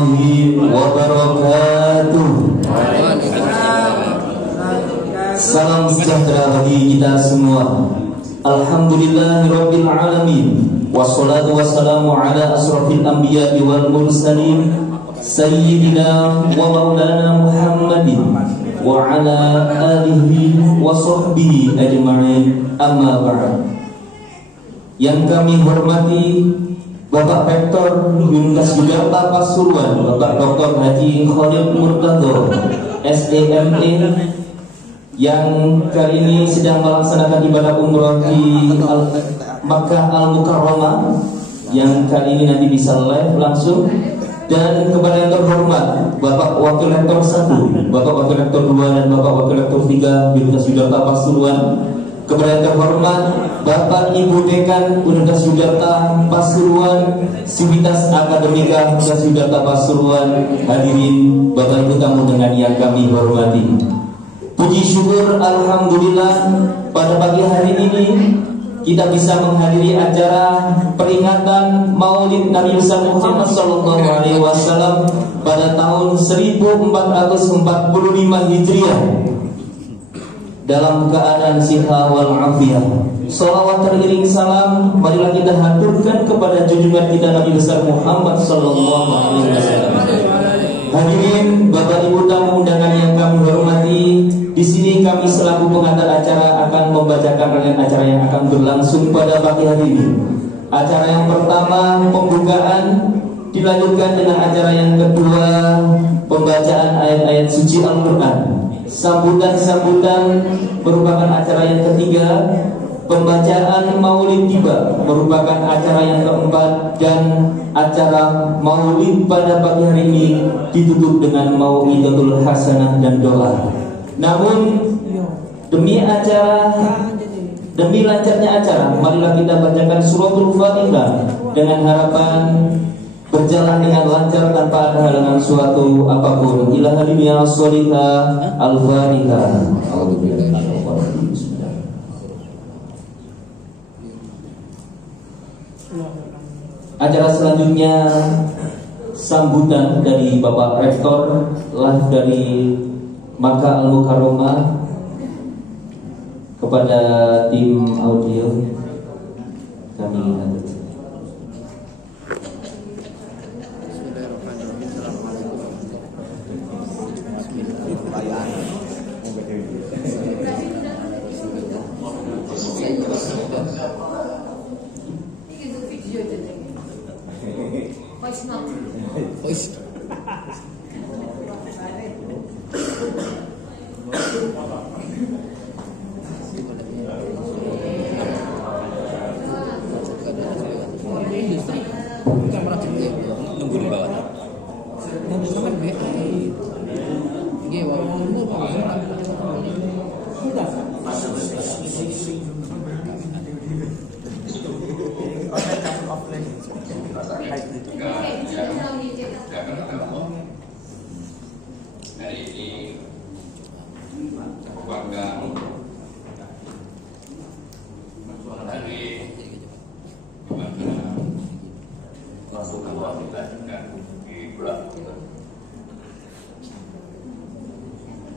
warahmatullahi wabarakatuh. Salam sejahtera bagi kita semua. Alhamdulillahirabbil alamin. Wassalatu wassalamu ala asrofil anbiya'i wal mursalin sayyidina wa maulana Muhammadin wa ala alihi wa sahbihi ajma'in. Amma ba'd. Yang kami hormati Bapak Rektor Universitas Yogyakarta Pasuruan, Bapak Dr. Haji Khalid Murtado, SEME, yang kali ini sedang melaksanakan ibadah umroh di Makkah Al-Mukarramah, yang kali ini nanti bisa live langsung. Dan kepada yang terhormat Bapak Wakil Rektor 1, Bapak Wakil Rektor 2, dan Bapak Wakil Rektor 3 Universitas Yogyakarta Pasuruan. Kepada yang terhormat Bapak Ibu Dekan Universitas Yogyakarta Pasuruan, Sivitas Akademika Universitas Yogyakarta Pasuruan, hadirin Bapak Ibu tamu dengan yang kami hormati. Puji syukur alhamdulillah pada pagi hari ini kita bisa menghadiri acara peringatan Maulid Nabi Muhammad SAW pada tahun 1445 Hijriah dalam keadaan siha wal afiyah. Salawat teriring salam marilah kita haturkan kepada junjungan kita Nabi besar Muhammad SAW. Hadirin Bapak Ibu tamu undangan yang kami hormati, di sini kami selaku pengantar acara akan membacakan rangkaian acara yang akan berlangsung pada pagi hari ini. Acara yang pertama pembukaan, dilanjutkan dengan acara yang kedua pembacaan ayat-ayat suci Al-Quran. Sambutan-sambutan merupakan acara yang ketiga. Pembacaan Maulid tiba merupakan acara yang keempat, dan acara Maulid pada pagi hari ini ditutup dengan mau'idatul hasanah dan doa. Namun demi lancarnya acara, marilah kita bacakan suratul Fatihah dengan harapan berjalan dengan lancar tanpa ada halangan suatu apapun. Ila hadiniya as-solihah al-Fatihah. Acara selanjutnya sambutan dari Bapak Rektor live dari Makkah Al-Mukarramah. Kepada tim audio kami hatur. Hari ini merupakan hari di mana Rasulullah dilahirkan di bulan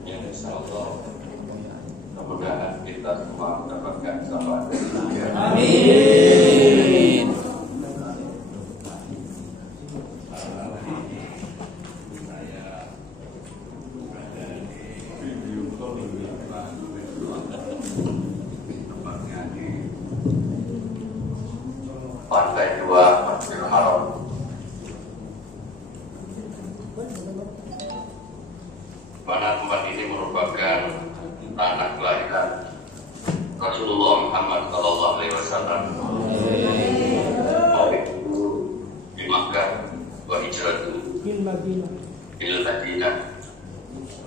yang insyaallah mudah-mudahan kita semua mendapatkan syafaat dari beliau. Amin. Lantai 2 Masjidil Haram. Mana tempat ini merupakan tanah kelahiran Rasulullah Muhammad SAW. Maulid di Makkah, wa hijratu bil Madinah.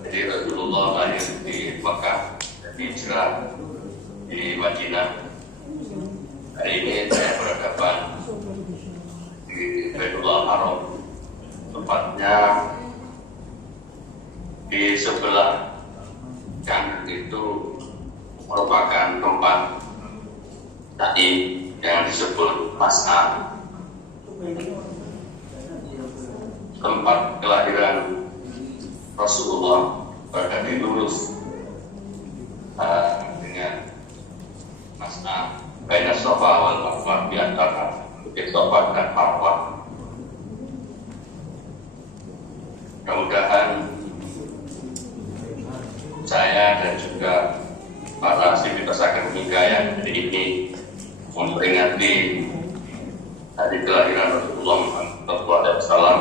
Jadi Rasulullah lahir di Makkah dan hijrah di Madinah. Hari ini saya berhadapan di Baitullah Haram, tepatnya di sebelah kanan itu merupakan tempat sa'i yang disebut mas'ar. tempat kelahiran Rasulullah pada dilurus dengan masna baina Safa wal Marwah, di antara Bukit Safa dan Marwah. Mudah-mudahan saya dan juga para aktivitas akademika yang hari ini memperingati hari kelahiran Rasulullah SAW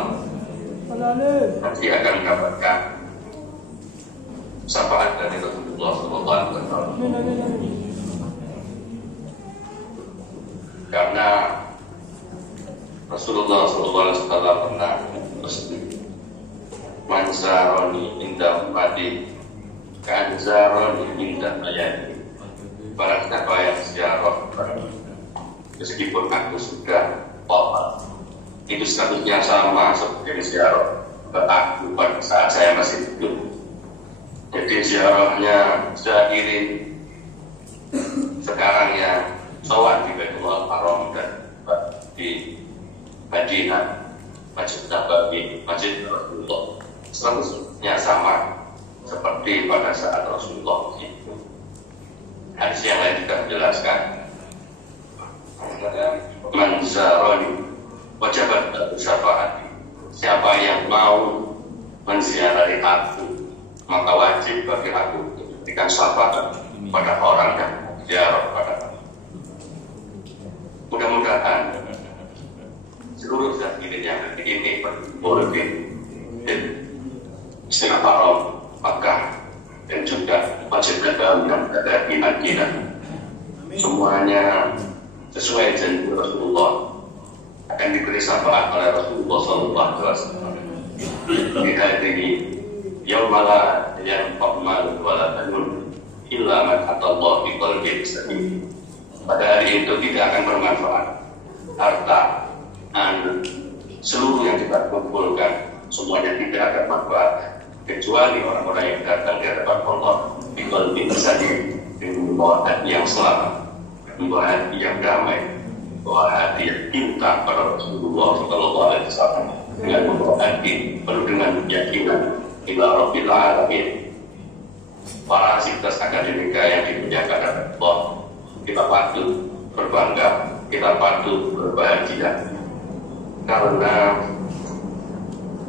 nanti akan mendapatkan syafaat dari Rasulullah SAW. Karena Rasulullah SAW pernah bersabda, "Man zaroni inda ummati kan zaroni inda ayati." Barang siapa yang ziarah meskipun aku sudah wafat, itu statusnya sama seperti ziarah ke aku pada saat saya masih hidup. Jadi ziarahnya zahiri sekarang yang sowan di Baitullah Haram dan di Madinah, Masjid Nabawi, Masjid Rasulullah, statusnya sama seperti pada saat Rasulullah itu. Hadis yang lain juga menjelaskan, "Man zaroni wajabat syafaati." Siapa yang mau menziarahi aku, maka wajib bagi aku memberikan syafaat pada orang yang ziarah pada aku. Mudah-mudahan seluruh zakirin yang ini berkumpul di Masjidil Haram Makkah dan juga Masjid Nabawi yang ada di Madinah, semuanya sesuai janji Rasulullah akan diberi syafaat oleh Rasulullah SAW. Di hari ini, yaumala yang fakmal wala tanun illa man atallah bi qalbin salim. Pada hari itu tidak akan bermanfaat harta, anak, seluruh yang kita kumpulkan, semuanya tidak akan manfaat kecuali orang-orang yang datang di hadapan Allah bi qalbin salim, dengan membawa hati yang selamat, membawa hati yang damai, membawa hati yang cinta pada Rasulullah SAW, dengan membawa hati penuh dengan keyakinan ila Rabbil Alamin. Para aktivitas akademika yang dimuliakan oleh Allah, kita patut berbangga, kita patut berbahagia, karena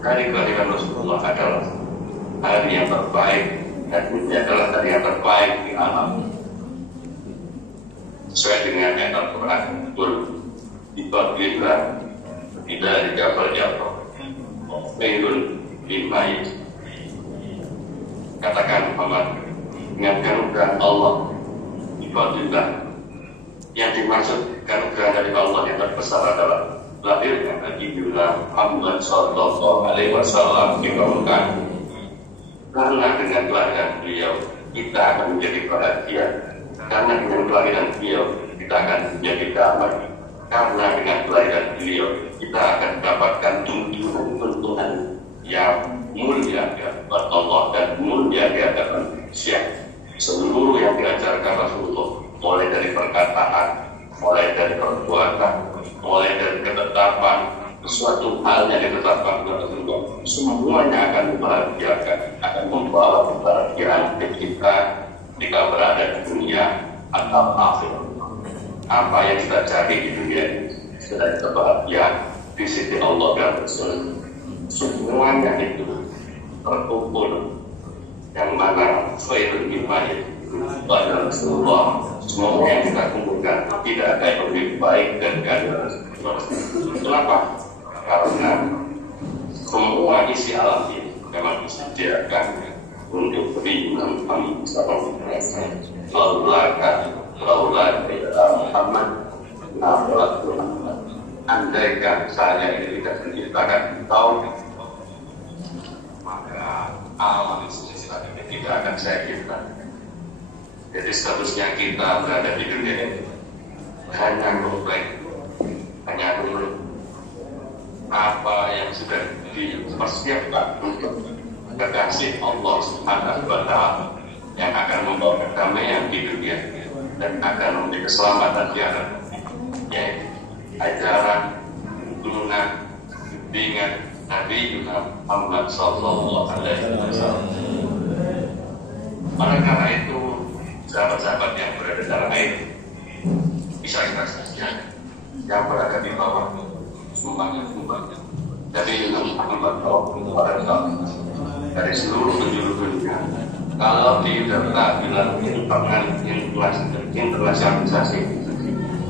hari kelahiran Rasulullah adalah hari yang terbaik dan ini adalah hari yang terbaik di alam. Sesuai dengan ayat Al-Quran, "Ibadillah tidak dijabal jabal Meirun bimayit." Katakan Muhammad, ingatkan anugerah Allah. Ibadillah, yang dimaksud anugerah dari Allah yang terbesar adalah lahirnya Nabi Muhammad Sallallahu Alaihi Wasallam di permukaan. Karena dengan kelahiran beliau kita akan menjadi bahagia. Karena dengan kelahiran beliau kita akan menjadi damai. Karena dengan kelahiran beliau kita akan mendapatkan tuntunan yang mulia di hadapan Allah dan mulia di hadapan manusia. Seluruh yang diajarkan Rasulullah, mulai dari perkataan, mulai dari perbuatan, mulai dari ketetapan, sesuatu hal yang ditetapkan oleh Rasulullah, semuanya akan membahagiakan, akan membawa kebahagiaan kita jika berada di dunia atau akhir. Apa yang kita cari di dunia sudah kebahagiaan di sisi Allah dan Rasul, semuanya itu terkumpul yang mana khairul ibadah pada Rasulullah. Semua yang kita kumpulkan tidak ada yang lebih baik dan ganda. Kenapa? Karena semua isi alam ini memang disediakan untuk beriman Laulaka Muhammad Nafrat Muhammad. Andaikan saya ini tidak menciptakan tahun, maka alam ini tidak akan saya ciptakan. Jadi statusnya kita berada di dunia ini hanya komplek, hanya dulu apa yang sudah dipersiapkan untuk kekasih Allah Subhanahu wa Ta'ala yang akan membawa kedamaian di dunia dan akan memberi keselamatan di akhirat, yaitu ajaran, tuntunan, bimbingan, Nabi Muhammad Sallallahu Alaihi Wasallam. Oleh karena itu, sahabat-sahabat yang berada dalam air bisa kita saksikan yang berada di bawah semuanya Nabi Muhammad Sallallahu Alaihi Wasallam dari seluruh penjuru dunia. Kalau tidak bilang internasionalisasi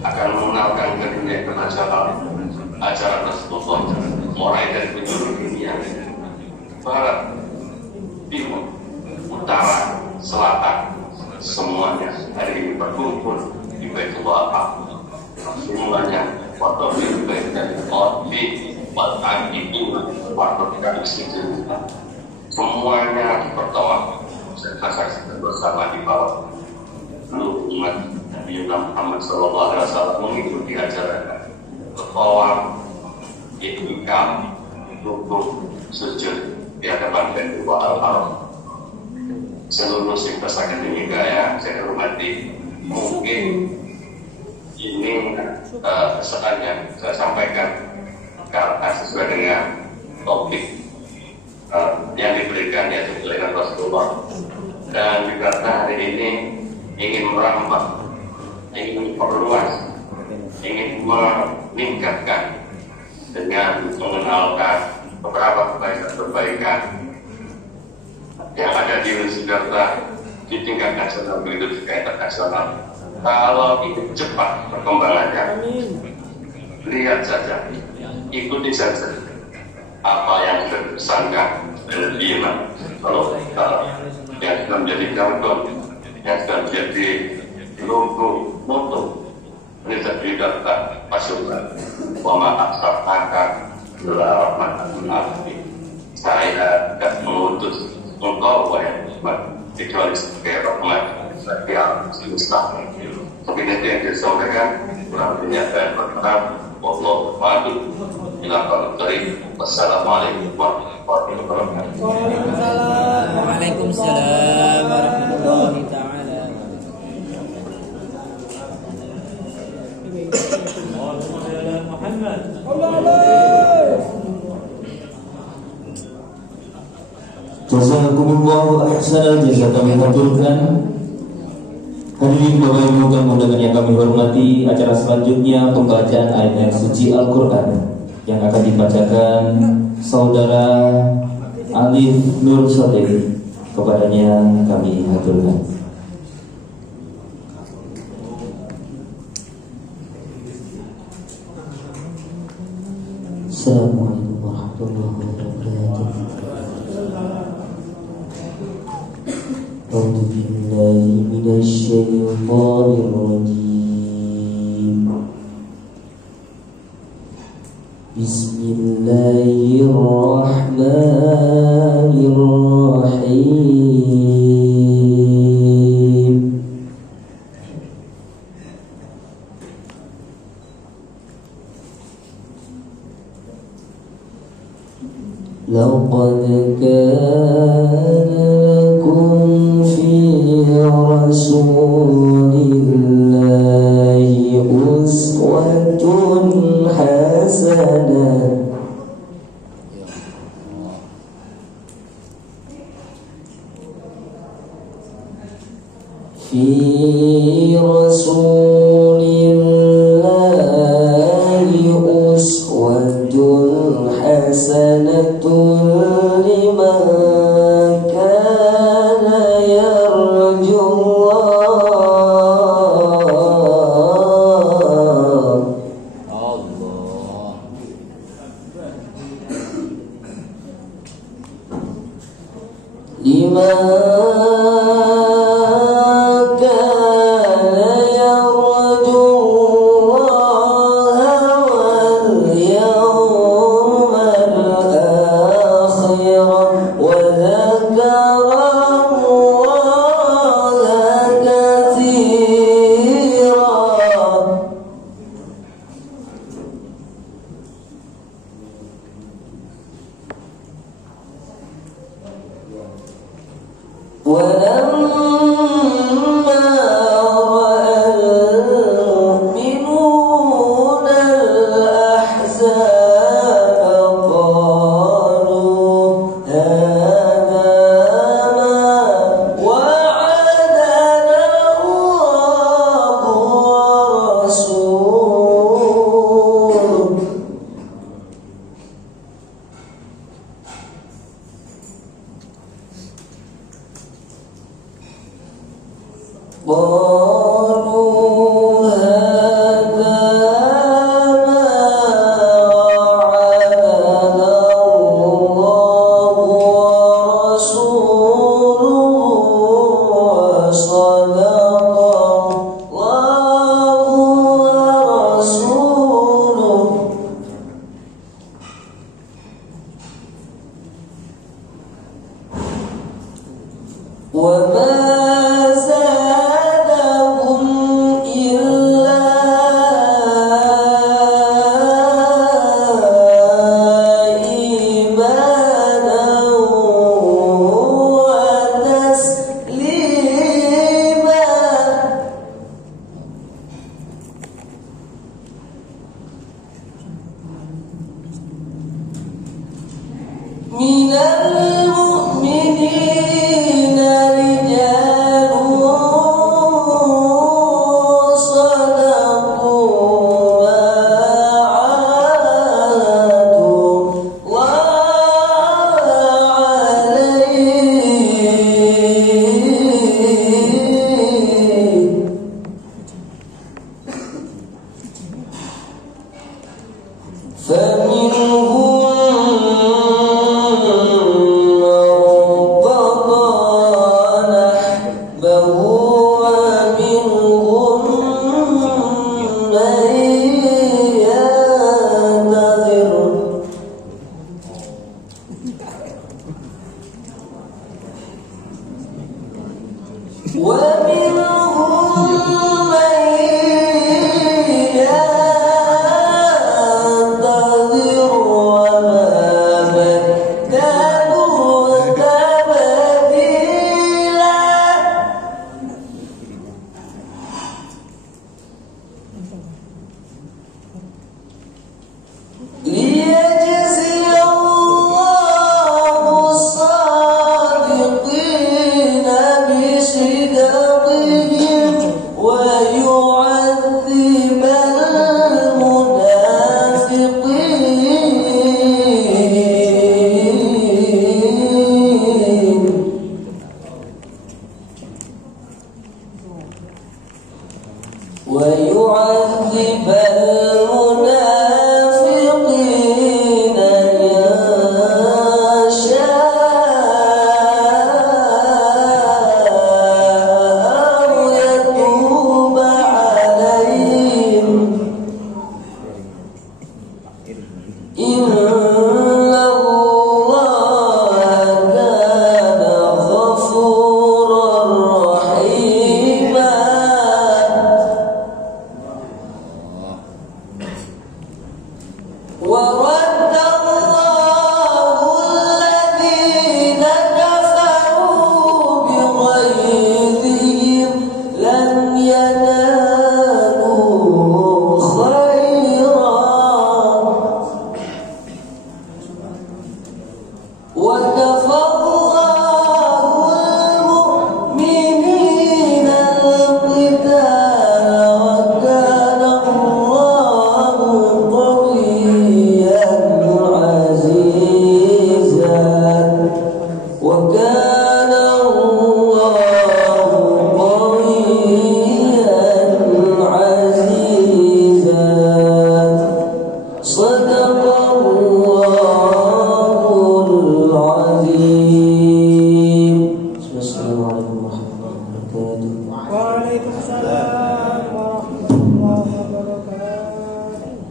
akan mengenalkan ke dunia internasional acara tersebut mulai dari penjuru dunia, barat, timur, utara, selatan, semuanya hari ini berkumpul di Baitullah Al-Aqsa. Semuanya waktu di Baitullah Al-Aqsa, semuanya bertawaf serta saksikan bersama di bawah seluruh umat Nabi Muhammad Sallallahu Alaihi Wasallam mengikuti acara bertawaf, iktikaf, rukuk, sujud di hadapan Baitullah Al-Aqsa. Seluruh siklus akademika yang saya hormati, mungkin ini kesannya saya sampaikan karena sesuai dengan topik yang diberikan, yaitu kelahiran Rasulullah, dan juga hari ini ingin merambah, ingin memperluas, ingin meningkatkan dengan mengenalkan beberapa kebaikan-kebaikan yang ada di Jakarta di tingkat nasional begitu juga internasional. Kalau ini cepat perkembangannya, lihat saja, ikuti saja apa yang sudah dipesankan oleh Imam. Kalau yang sudah menjadi jargon, yang sudah menjadi logo, moto Universitas Jakarta pasukan wama aksar akan rahmatul alamin. Saya tidak mengutus engkau wahai Muhammad kecuali sebagai rahmat bagi alam semesta. Mungkin itu yang disampaikan, kurang lebihnya saya berharap wallahu a'lam. Wassalamualaikum warahmatullahi wabarakatuh. Waalaikumsalam warahmatullahi taala. Muhammad. Jazakumullahu ahsanal jazaa kami haturkan. Hadirin Bapak Ibu undangan yang kami hormati, acara selanjutnya pembacaan ayat-ayat suci Al-Quran yang akan dibacakan Saudara Alif Nur Sodir. Kepadanya kami haturkan. Assalamualaikum warahmatullahi wabarakatuh. A'udzu billahi minasy syaithanir rajim. Bismillahirrahmanirrahim. Laqad kana lakum fi rasulillahi uswatun hasanah. Fi rasulillahi uswatun hasanatun liman kana yarjullah. ولما رأى المؤمنون الأحزاب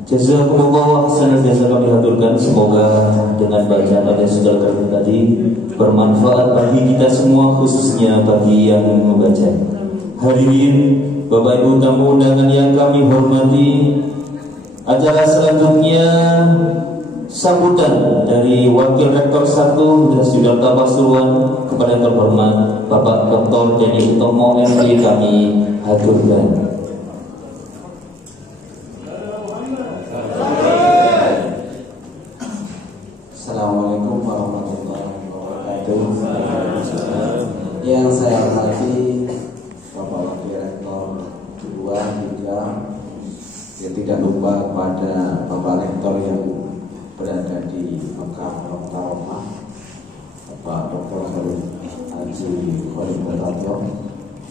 Jazakumullah hasanal jasa kami haturkan. Semoga dengan bacaan yang sudah kami tadi bermanfaat bagi kita semua, khususnya bagi yang membaca. Hadirin Bapak Ibu tamu undangan yang kami hormati, acara selanjutnya sambutan dari Wakil Rektor 1 Universitas Pasuruan kepada yang terhormat Bapak Dr. Denny Utomo MPI kami haturkan. Assalamualaikum warahmatullahi wabarakatuh. Yang saya hormati Bapak Wakil Rektor 2, 3, ya tidak lupa kepada Bapak Rektor yang berada di Mekah Roma, Bapak Dr. Haji Khalil Mutatio,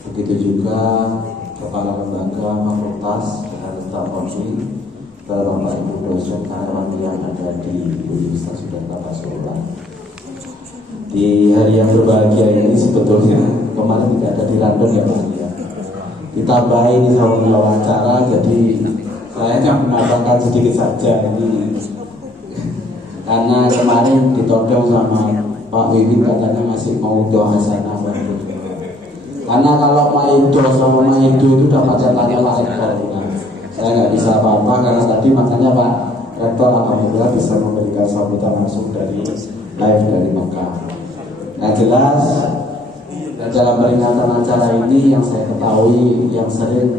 begitu juga kepala lembaga fakultas dan staf konsil, Bapak Ibu dosen karyawan yang ada di Universitas Yudharta Pasuruan. Di hari yang berbahagia ini sebetulnya kemarin tidak ada di random ya Pak ya. Ditambahi ini sama wawancara, jadi saya hanya menambahkan sedikit saja ini karena kemarin ditodong sama Pak Wiwin katanya masih mau doa hasanah. Karena kalau Maido sama Maido itu dapat catatannya Pak Rektor. Nah, saya nggak bisa apa-apa karena tadi makanya Pak Rektor alhamdulillah bisa memberikan sambutan langsung dari live dari Mekah. Nah jelas dalam peringatan acara ini yang saya ketahui, yang sering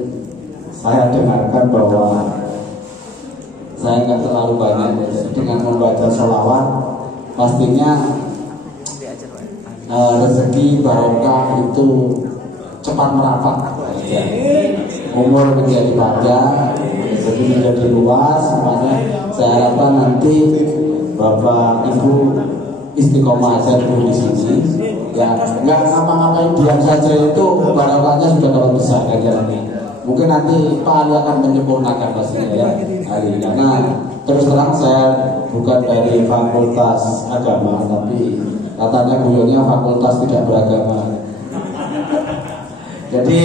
saya dengarkan bahwa saya nggak terlalu banyak dengan membaca sholawat, pastinya rezeki barokah itu cepat merapat, umur menjadi panjang, rezeki menjadi luas. Semuanya saya harapkan nanti Bapak Ibu istiqomah aja dulu di sini, ya nggak ngapa-ngapain diam saja itu barokahnya sudah dapat besar aja. Mungkin nanti Pak Ali akan menyempurnakan pastinya ya hari ini. Karena terus terang saya bukan dari fakultas agama, tapi katanya guyonnya fakultas tidak beragama. Jadi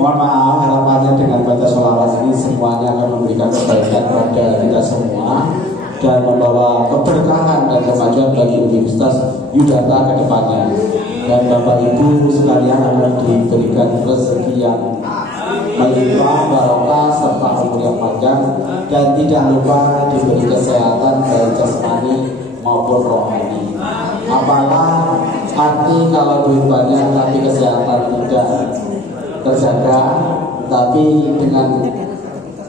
mohon maaf, harapannya dengan baca sholawat ini semuanya akan memberikan kebaikan kepada kita semua dan membawa keberkahan dan kemajuan bagi Universitas Yudharta ke depannya. Dan Bapak Ibu sekalian akan diberikan rezeki yang melimpah, barokah serta umur yang panjang, dan tidak lupa diberi kesehatan baik jasmani maupun rohani. Apalah arti kalau duit banyak tapi kesehatan tidak terjaga, tapi dengan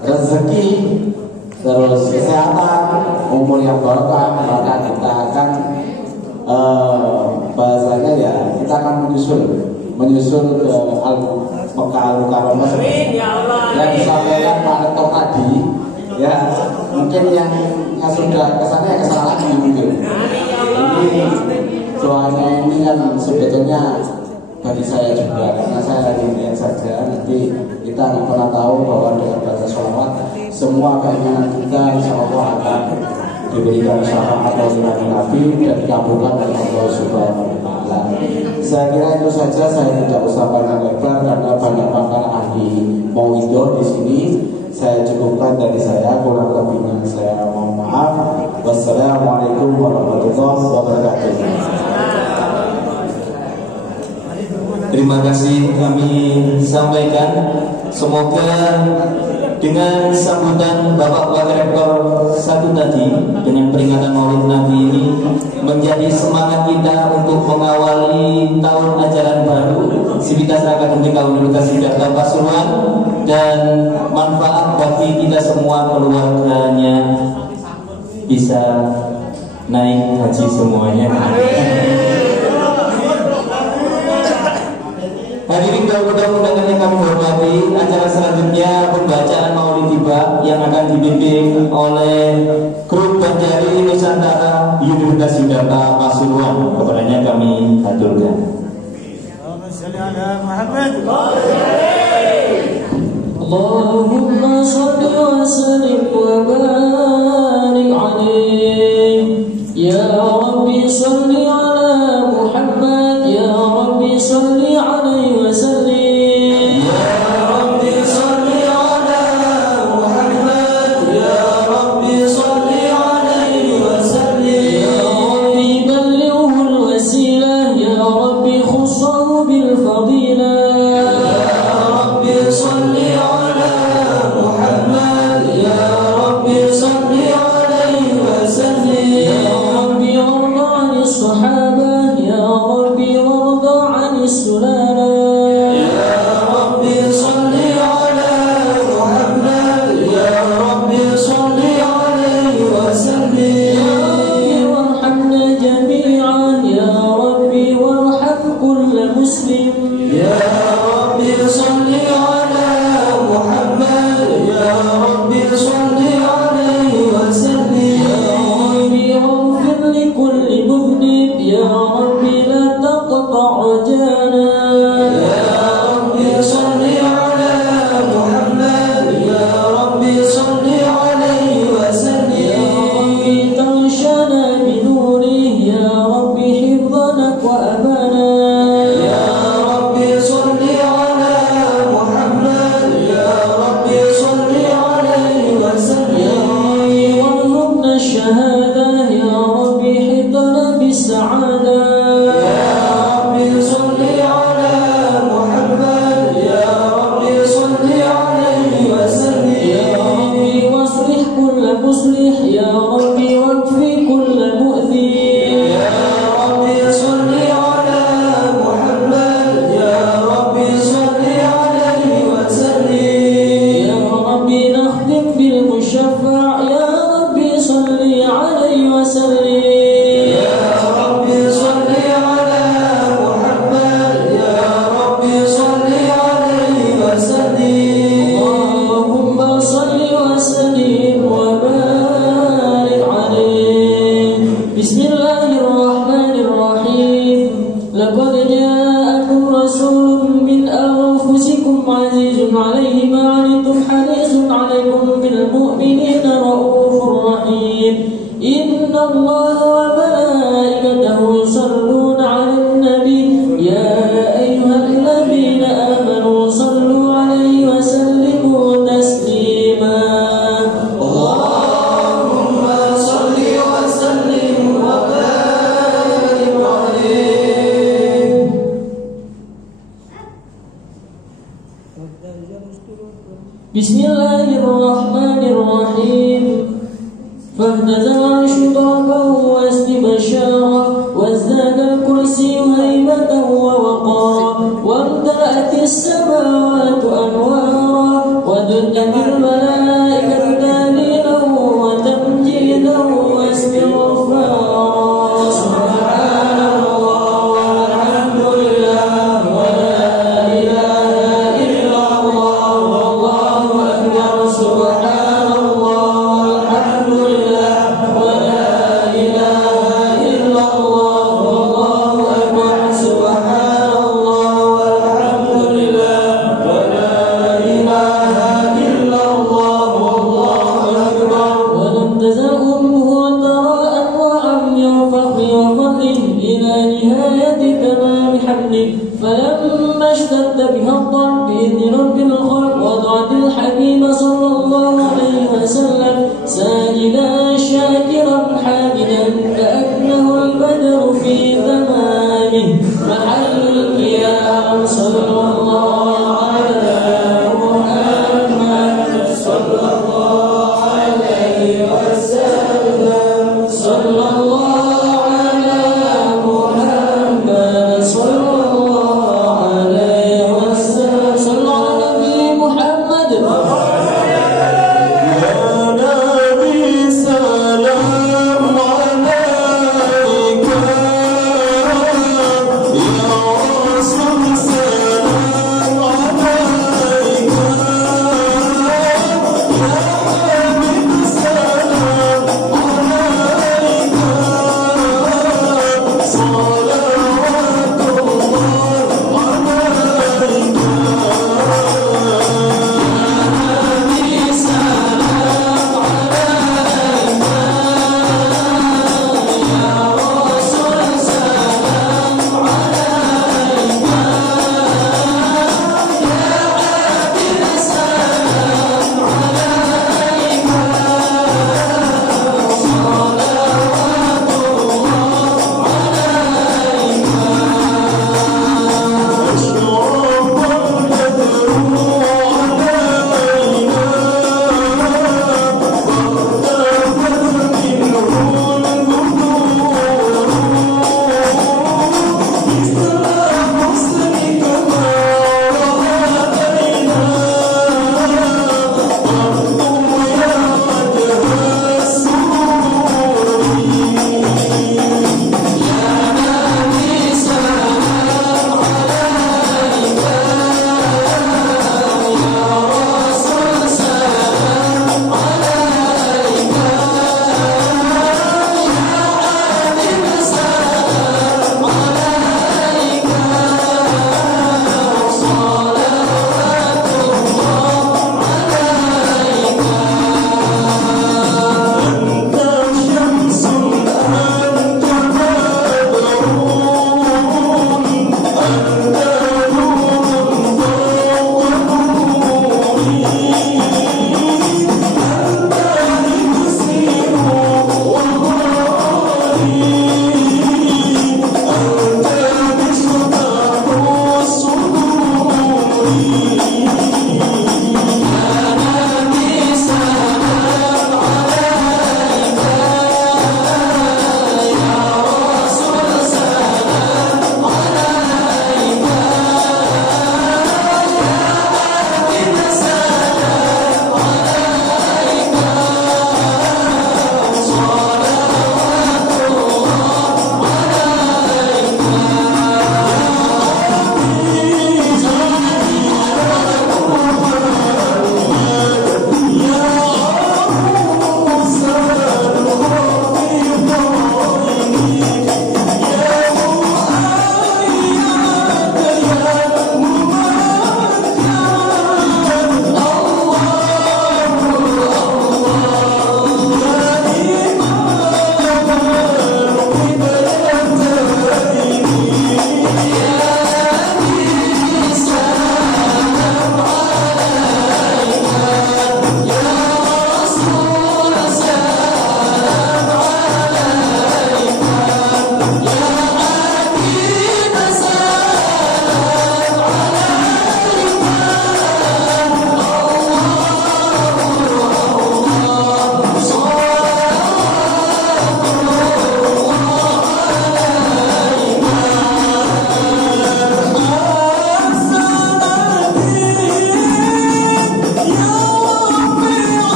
rezeki terus kesehatan, umur yang barokah, maka kita akan bahasanya ya kita akan menyusul ke Mekah Al-Mukarramah yang disampaikan Pak Rektor tadi. Ya mungkin yang sudah kesana ya kesana lagi mungkin. Ini doanya ini kan sebetulnya bagi saya juga, karena saya lagi lihat saja, nanti kita nggak pernah tahu bahwa dengan baca sholawat semua keinginan kita insya Allah akan diberikan syafaat oleh Nabi dan dikabulkan oleh Allah Subhanahu wa Ta'ala. Saya kira itu saja, saya tidak usah panjang lebar karena banyak pakar ahli mauidor di sini. Saya cukupkan dari saya, kurang lebihnya saya mohon maaf. Wassalamualaikum warahmatullahi wabarakatuh. Terima kasih kami sampaikan. Semoga dengan sambutan Bapak Wakil Rektor satu tadi, dengan peringatan Maulid Nabi ini menjadi semangat kita untuk mengawali tahun ajaran baru Sivitas Akademika Universitas Yudharta Pasuruan, dan manfaat bagi kita semua keluarganya bisa naik haji semuanya. Hadirin mudah-mudahan yang kami hormati, acara selanjutnya pembacaan Maulid tiba yang akan dibimbing oleh Grup Banjari Nusantara Universitas Yudharta Pasuruan. Kepadanya kami haturkan. Allahumma shalli wa sallim wa barik alaihi. Ya Rabbi shalli ala Muhammad, ya Rabbi shalli alaihi wa sallim. Ya Rabbi shalli ala Muhammad, ya Rabbi shalli alaihi wa sallim. Ya Rabbi ballighu al-wasilah, ya Rabbi khussahu bil fadilah. Ya Rabbi shalli ala Muhammad, ya Rabbi shalli alaihi wa sallim. Ya Rabbi warda 'ani as-sahabah, ya Rabbi warda 'ani as-sulala. Ya Rabbi shalli ala Muhammad, ya Rabbi shalli alaihi wa sallim. Ya Rabbi warhamna jami'an, ya Rabbi warham kulla muslim. Ya Rabbi shalli ala Muhammad, ya Rabbi shalli alaihi wa sallim. Ya Rabbi waghfir li kulli mudhnib, ya Rabbi la taqta' rajana. لقد جاءكم رسول من أنفسكم عزيز عليه ما عنتم حريص عليكم بالمؤمنين رؤوف رحيم إن الله وملائكته يصلون على النبي يا أيها الذين آمنوا صلوا عليه وسلموا تسليما اللهم صل وسلم وبارك عليه. بسم الله الرحمن الرحيم فاهتز العرش ضربا واستبشارا وازداد الكرسي هيبة ووقارا وامتلأت السماوات أنوارا ودنت الملائكة تهليلا وتمجيدا واستغفارا سبحان الله والحمد لله ولا إله إلا الله والله أكبر سبحان الله والحمد لله ولا إله إلا الله والله أكبر سبحان الله والحمد لله ولا إله إلا الله والله أكبر ولم تزل أمه ترى أنواعا من فخر وفضل إلى نهاية تمام حمله فلما اشتد بها الضرب بإذن رب الخلق وضعت الحبيب صلى الله عليه وسلم ساجدا شاكرا حامدا كأنه البدر في تمامه محل القيام صلى الله على محمد صلى الله عليه وسلم صلى الله على محمد صلى الله عليه وسلم صلى على النبي محمد يا نبي سلام عليك يا رسول سلام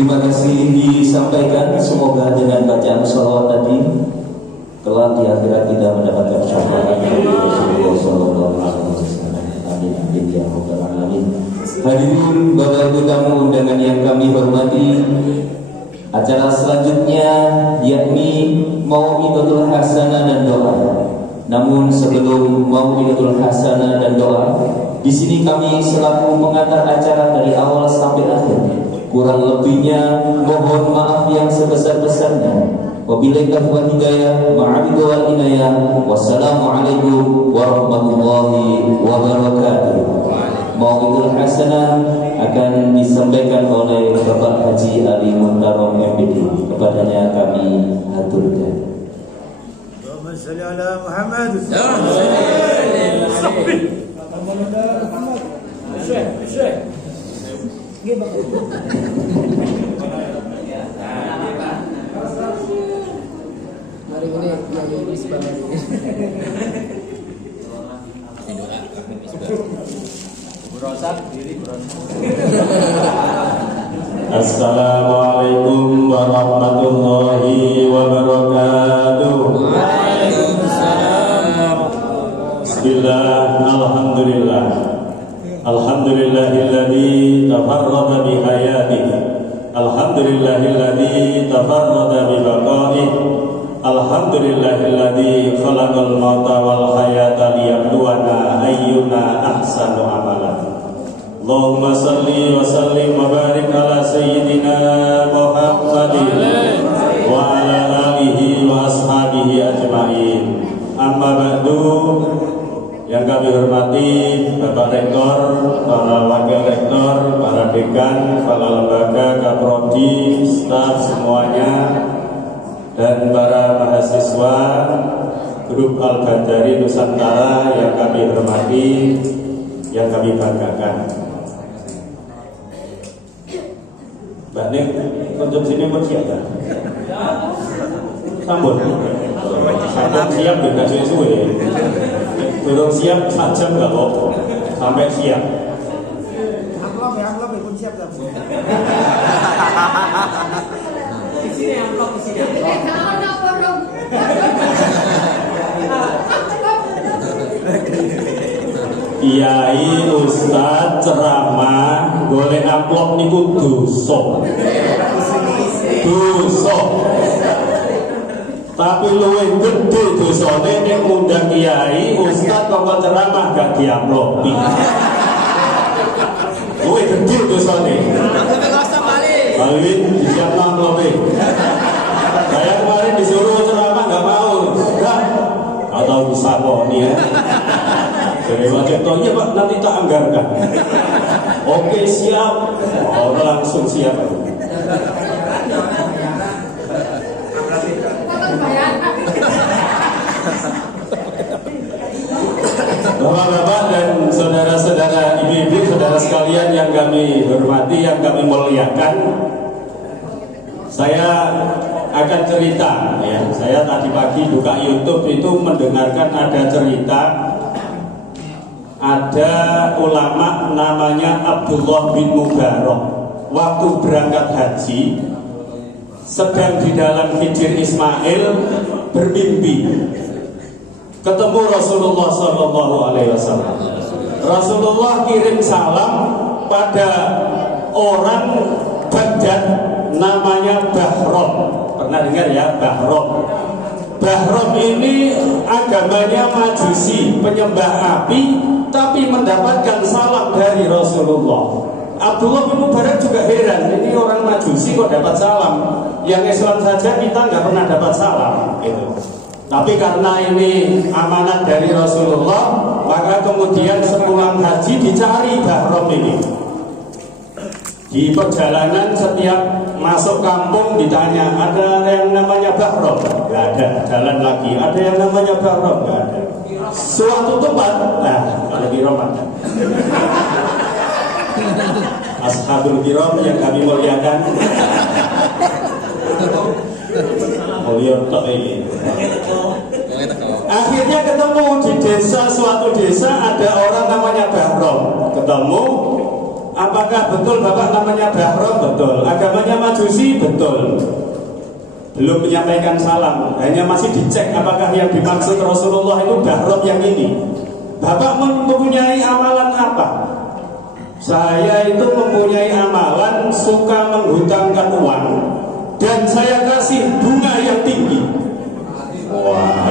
Terima kasih disampaikan. Semoga dengan bacaan sholawat tadi kelak di akhirat kita mendapatkan syafaat dari Rasulullah Sallallahu Alaihi Wasallam. Amin amin ya rabbal alamin. Hadirin Bapak Ibu tamu undangan yang kami hormati, acara selanjutnya yakni Mau'idatul Hasanah dan doa. Namun sebelum Mau'idatul Hasanah dan doa, di sini kami selaku pengantar acara dari awal sampai akhir. Kurang lebihnya mohon maaf yang sebesar-besarnya. Wabillahi taufiq wal hidayah, ma'abidu wal inayah. Wassalamualaikum warahmatullahi wabarakatuh. Mau'idatul Hasanah akan disampaikan oleh Bapak Haji Ali Muhtarom MPD. Kepadanya kami aturkan. Allahumma shalli ala Muhammad. Hari ini yang misbah. Assalamualaikum warahmatullahi wabarakatuh. Bismillah, alhamdulillah. Alhamdulillahilladzi tafarrada bi hayatihi. Alhamdulillahilladzi tafarrada bi baqaihi. Alhamdulillahilladzi khalaqal mauta wal hayata liyabluwana ayyuna ahsanu amalan. Allahumma salli wa sallim wa barik ala sayyidina Muhammadin wa ala alihi wa ashabihi ajma'in. Amma ba'du. Yang kami hormati Bapak Rektor, para wakil rektor, para dekan, para lembaga, kaprodi, staf semuanya, dan para mahasiswa grup Al-Badari Nusantara yang kami hormati, yang kami banggakan. Mbak Nik, untuk sini bersiap ya? Sambut. Sambut siap juga suwe-suwe. Belum siap saja nggak kok, sampai siap. Amplop pun siap dah. Di sini amplop di sini. Kiai Ustadz ceramah boleh amplop niku dosa. Tapi luwih gede dosane nek ngundang kiai Ustadz kok ceramah gak diamplopi. Luwih gede dosane. Balik disiap amplope. Saya kemarin disuruh ceramah gak mau. Atau disaponi ya. Jadi Pak Cipto, iya Pak, nanti tak anggarkan. Oke siap. Oh langsung siap. Bapak-bapak dan saudara-saudara, ibu-ibu, saudara sekalian yang kami hormati, yang kami muliakan, saya akan cerita ya. Saya tadi pagi buka YouTube itu mendengarkan ada cerita, ada ulama namanya Abdullah bin Mubarak waktu berangkat haji sedang di dalam Hijr Ismail bermimpi ketemu Rasulullah Sallallahu Alaihi Wasallam. Rasulullah kirim salam pada orang Baghdad namanya Bahram. Pernah dengar ya Bahram? Bahram ini agamanya Majusi, penyembah api, tapi mendapatkan salam dari Rasulullah. Abdullah bin Mubarak juga heran, ini orang Majusi kok dapat salam? Yang Islam saja kita nggak pernah dapat salam, gitu. Tapi karena ini amanat dari Rasulullah, maka kemudian sepulang haji dicari Bahram ini. Di perjalanan setiap masuk kampung ditanya, ada yang namanya Bahram? Gak ada. Jalan lagi, ada yang namanya Bahram? Gak ada. Suatu tempat, nah kalau di Ramadan, Ashabul Kiram yang kami muliakan, akhirnya ketemu di desa, suatu desa ada orang namanya Bahram. Ketemu, Apakah betul Bapak namanya Bahrom? Betul. Agamanya Majusi? Betul. Belum menyampaikan salam, hanya masih dicek apakah yang dimaksud Rasulullah itu Bahrom yang ini. Bapak mempunyai amalan apa? Saya itu mempunyai amalan suka menghutangkan uang dan saya kasih bunga yang tinggi. Wah,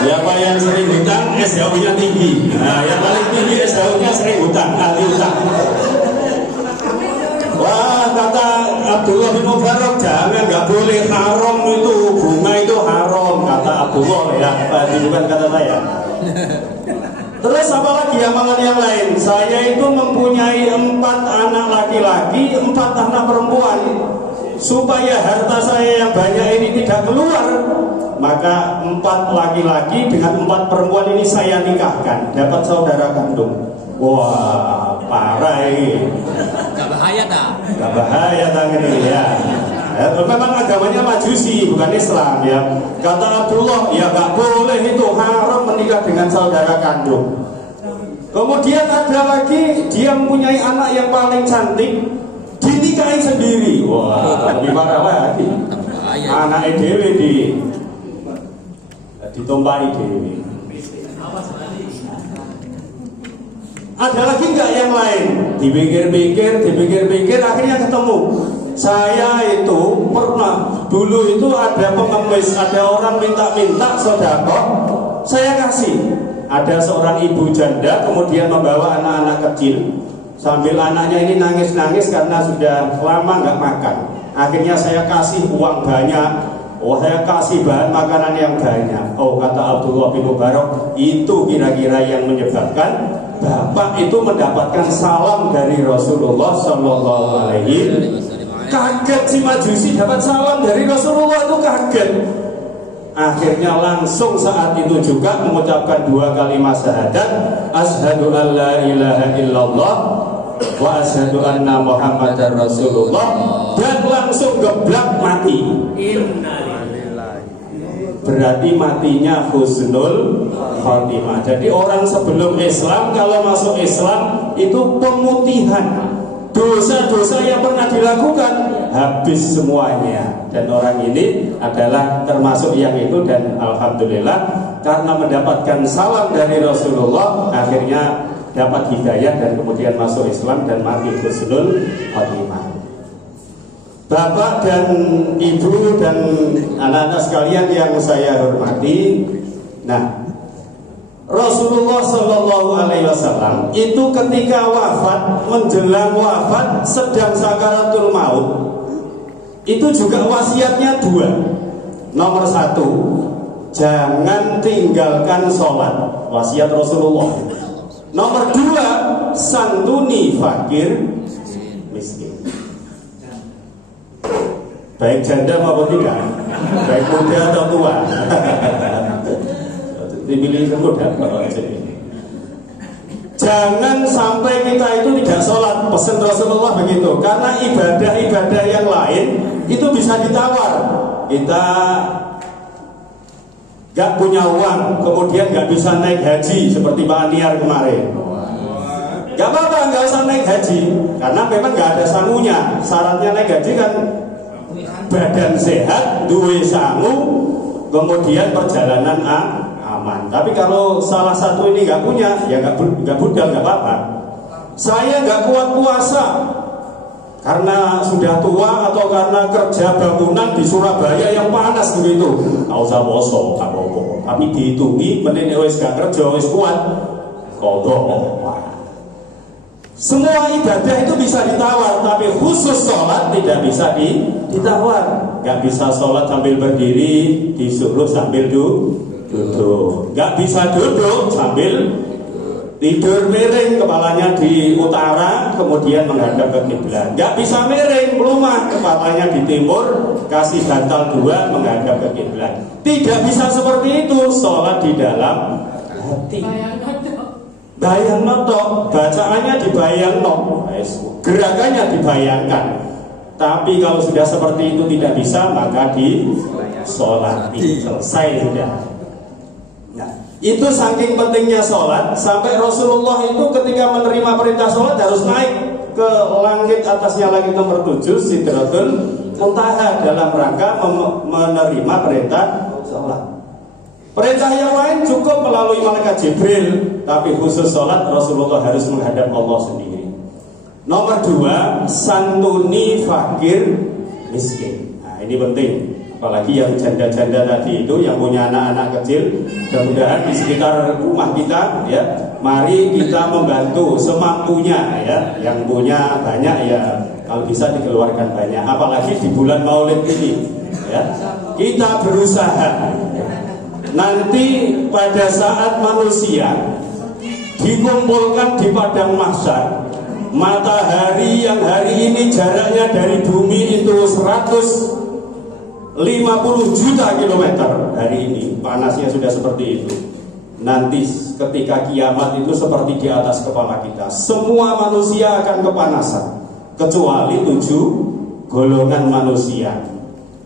siapa yang sering hutang, SHU-nya tinggi. Nah, yang paling tinggi SHU-nya sering hutang, ahli hutang. Wah, kata Abdullah bin Mubarak, jangan, nggak boleh, haram itu, bunga itu haram, kata Abdullah ya, bukan kata saya. Terus apa lagi amalan yang lain? Saya itu mempunyai 4 anak laki-laki, 4 anak perempuan. Supaya harta saya yang banyak ini tidak keluar, maka 4 laki-laki dengan 4 perempuan ini saya nikahkan, dapat saudara kandung. Wah, parah ini. Gak bahaya tak? Gak bahaya tak ini ya. Memang agamanya Majusi, bukan Islam ya. Kata Abdullah, ya gak boleh, itu haram menikah dengan saudara kandung. Kemudian ada lagi, dia mempunyai anak yang paling cantik, dinikahi sendiri. Wah, lebih parah lagi. Anak dewe ditumpahi dewe. Ada lagi nggak yang lain? Dipikir-pikir, akhirnya ketemu. Saya itu pernah, dulu itu ada pengemis, ada orang minta sedekah, saya kasih. Ada seorang ibu janda kemudian membawa anak-anak kecil, sambil anaknya ini nangis-nangis karena sudah lama nggak makan. Akhirnya saya kasih uang banyak. Oh, saya kasih bahan makanan yang banyak. Oh, kata Abdullah bin Mubarak, itu kira-kira yang menyebabkan Bapak itu mendapatkan salam dari Rasulullah Sallallahu Alaihi Wasallam. Kaget si Majusi dapat salam dari Rasulullah, itu kaget. Akhirnya langsung saat itu juga mengucapkan 2 kalimat syahadat, asyhadu an la ilaha illallah wa asyhadu anna Muhammadar Rasulullah, dan langsung geblak mati. Berarti matinya husnul khotimah. Jadi orang sebelum Islam kalau masuk Islam itu pemutihan dosa-dosa yang pernah dilakukan habis semuanya. Dan orang ini adalah termasuk yang itu, dan alhamdulillah karena mendapatkan salam dari Rasulullah akhirnya dapat hidayah dan kemudian masuk Islam dan mati husnul khotimah. Bapak dan Ibu dan anak-anak sekalian yang saya hormati, nah, Rasulullah Shallallahu Alaihi Wasallam itu ketika wafat, menjelang wafat, sedang sakaratul maut, itu juga wasiatnya 2. Nomor 1, jangan tinggalkan sholat, wasiat Rasulullah. Nomor 2, santuni fakir miskin. Baik janda maupun tidak, baik muda atau tua. Dipilih muda. Jangan sampai kita itu tidak sholat, pesan Rasulullah begitu. Karena ibadah-ibadah yang lain itu bisa ditawar. Kita gak punya uang, kemudian gak bisa naik haji seperti Pak Aniar kemarin. Gak apa-apa, gak usah naik haji, karena memang gak ada sangunya. Syaratnya naik haji kan badan sehat, duwe sangu, kemudian perjalanan aman. Tapi kalau salah satu ini nggak punya, ya nggak budal, nggak apa-apa. Saya nggak kuat puasa karena sudah tua atau karena kerja bangunan di Surabaya yang panas begitu. Nggak usah poso, nggak apa-apa. Tapi dihitungi, mending wis gak kerja, wis kuat, kodok. Semua ibadah itu bisa ditawar, tapi khusus sholat tidak bisa ditawar. Gak bisa sholat sambil berdiri, disuruh sambil duduk. Gak bisa duduk sambil tidur miring, kepalanya di utara, kemudian menghadap ke kiblat. Gak bisa miring, melumah, kepalanya di timur, kasih bantal 2, menghadap ke kiblat. Tidak bisa seperti itu, sholat di dalam hati. Bayang notok, bacaannya dibayang nok, gerakannya dibayangkan. Tapi kalau sudah seperti itu tidak bisa, maka disolati, selesai sudah. Nah, itu saking pentingnya sholat, sampai Rasulullah itu ketika menerima perintah sholat harus naik ke langit atasnya, langit nomor 7, Sidratul Muntaha, dalam rangka menerima perintah sholat. Perintah yang lain cukup melalui malaikat Jibril, tapi khusus sholat Rasulullah harus menghadap Allah sendiri. Nomor 2, santuni fakir miskin. Nah, ini penting. Apalagi yang janda-janda tadi itu, yang punya anak-anak kecil, mudah-mudahan di sekitar rumah kita, ya, mari kita membantu semampunya, ya. Yang punya banyak, ya, kalau bisa dikeluarkan banyak. Apalagi di bulan Maulid ini, ya, kita berusaha. Nanti pada saat manusia dikumpulkan di padang mahsyar, matahari yang hari ini jaraknya dari bumi itu 150 juta kilometer, hari ini panasnya sudah seperti itu. Nanti ketika kiamat itu seperti di atas kepala kita. Semua manusia akan kepanasan kecuali 7 golongan manusia.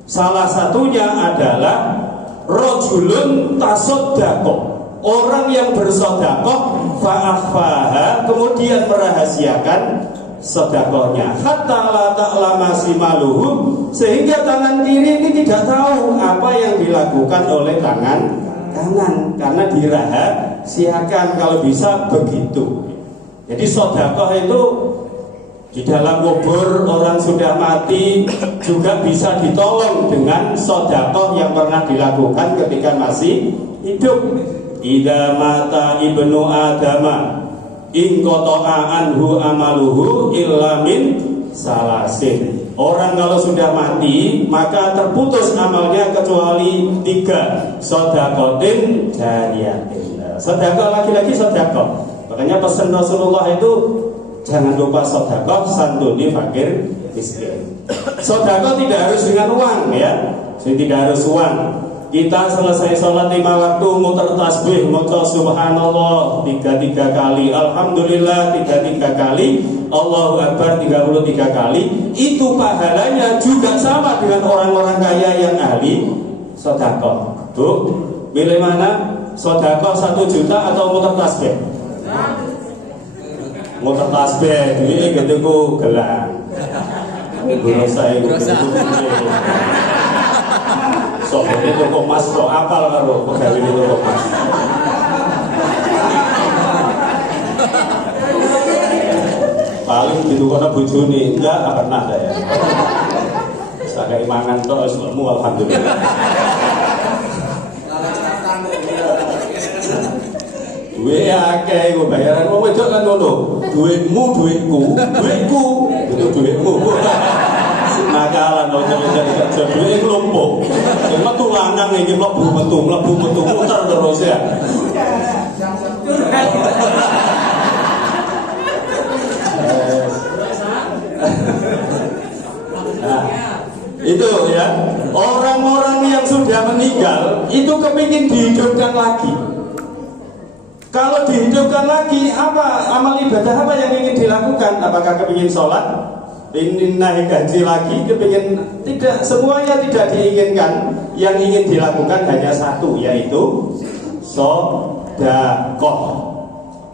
Salah satunya adalah rojulun tasoddaqo, orang yang bersodakoh fa'akhfaha, kemudian merahasiakan sodakohnya, hatta la ta'lama simaluhu, sehingga tangan kiri ini tidak tahu apa yang dilakukan oleh tangan kanan, karena dirahasiakan. Kalau bisa begitu. Jadi sodakoh itu di dalam kubur orang sudah mati juga bisa ditolong dengan sodakoh yang pernah dilakukan ketika masih hidup. Idza mata ibnu adama in qata'a anhu amaluhu illa min salasin. Orang kalau sudah mati maka terputus amalnya kecuali 3, sodakotin jariyatin. Sodakoh lagi-lagi sodakoh. Makanya pesan Rasulullah itu jangan lupa sodakoh, santuni fakir miskin. Sodakoh tidak harus dengan uang, ya, tidak harus uang. Kita selesai sholat 5 waktu, muter tasbih, muter subhanallah 33 kali, alhamdulillah 33 kali, Allahu Akbar 33 kali. Itu pahalanya juga sama dengan orang-orang kaya yang ahli sodakoh. Tuh, pilih mana? Sodakoh 1 juta atau muter tasbih? Muter tasbih, ini gitu gelang. Berusaha itu. Soalnya toko mas, so apal karo pegawai ini toko mas. Paling gitu kota bojone enggak pernah ada ya. Saya mangan tok wis lemu alhamdulillah. Duwe akeh go bayaran wong wedok kan ngono. Duitmu duitku, duitku itu duitmu. Nakalan ojo-ojo kerja duwe kelompok. Metu lanang iki mlebu metu muter terus ya. Nah, itu ya, orang-orang yang sudah meninggal itu kepingin dihidupkan lagi. Kalau dihidupkan lagi, apa amal ibadah apa yang ingin dilakukan? Apakah kepingin sholat? Ingin naik haji lagi, kepingin? Tidak, semuanya tidak diinginkan. Yang ingin dilakukan hanya satu, yaitu sodakoh.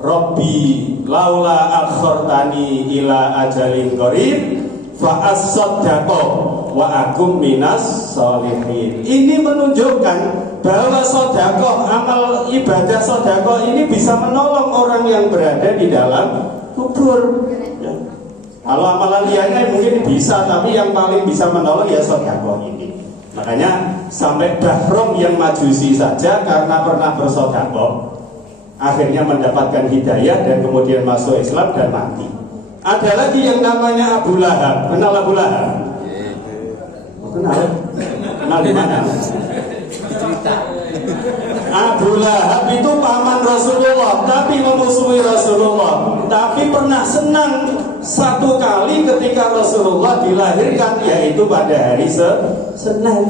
Robbi laula akhortani ila ajalin qarib fa as-sodakoh wa akum minas sholihin. Ini menunjukkan bahwa sodakoh, amal ibadah sodakoh ini bisa menolong orang yang berada di dalam kubur. Ya. Kalau amalan lainnya mungkin bisa, tapi yang paling bisa menolong ya sodakoh ini. Makanya sampai Bahrom yang Majusi saja karena pernah bersodakoh akhirnya mendapatkan hidayah dan kemudian masuk Islam dan mati. Ada lagi yang namanya Abu Lahab. Kenal Abu Lahab? Kenal? Kenal di mana? Abu Lahab itu paman Rasulullah, tapi memusuhi Rasulullah. Tapi pernah senang satu kali ketika Rasulullah dilahirkan, yaitu pada hari Senin.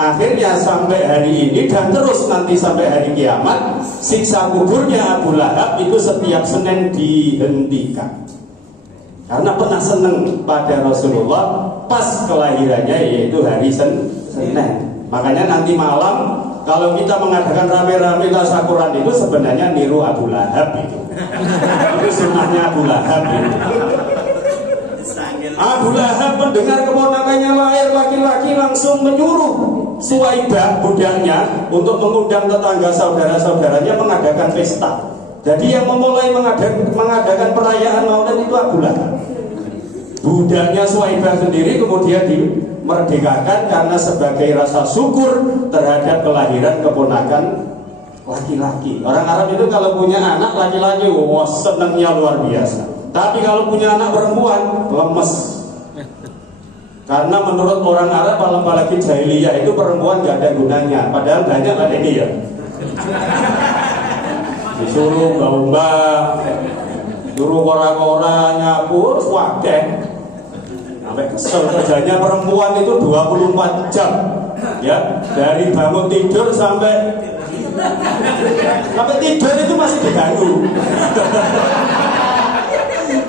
Akhirnya sampai hari ini dan terus nanti sampai hari kiamat, siksa kuburnya Abu Lahab itu setiap Senin dihentikan. karena pernah seneng pada Rasulullah pas kelahirannya, yaitu hari Senin. Makanya nanti malam kalau kita mengadakan rame-rame tasyakuran itu sebenarnya niru Abu Lahab itu. Itu sunnahnya Abu Lahab itu. Abu Lahab mendengar keponakannya lahir laki-laki langsung menyuruh Suwaibah budaknya untuk mengundang tetangga saudara-saudaranya mengadakan pesta. Jadi yang memulai mengadakan perayaan Maulid itu Abu Lahab. Budaknya Suwaibah sendiri kemudian dimerdekakan karena sebagai rasa syukur terhadap kelahiran keponakan laki-laki. Orang Arab itu kalau punya anak laki-laki, wah senangnya luar biasa. Tapi kalau punya anak perempuan, lemes. Karena menurut orang Arab, apalagi jahiliyah itu perempuan gak ada gunanya. Padahal banyak ada ini ya. Disuruh bau-bau, suruh kora-kora, nyapu, wakil. Sampai kesel, kerjanya perempuan itu 24 jam. Ya, dari bangun tidur sampai tidur itu masih diganggu.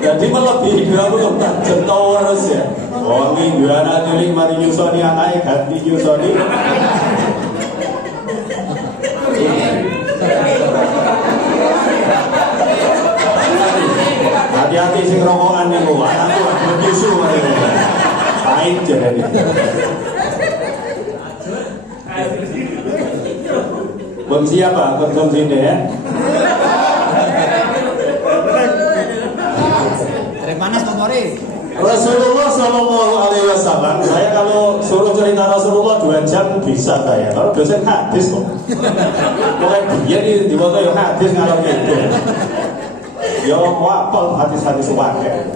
Jadi melebihi 24 jam terus ya. Oh minggu anak cilik mari nyusoni anaknya ganti nyusoni. Hati-hati sing rokokan niku, anakku ada tisu mari. Pahit jadi. Bang siapa? Bang sini ya. Panas komori. Rasulullah Shallallahu Alaihi Wasallam. Saya kalau suruh cerita Rasulullah 2 jam bisa saya. Kalau dosen hadis kok. Mulai dia di waktu yang hadis ngalor gitu. Yo wapel hadis-hadis wae.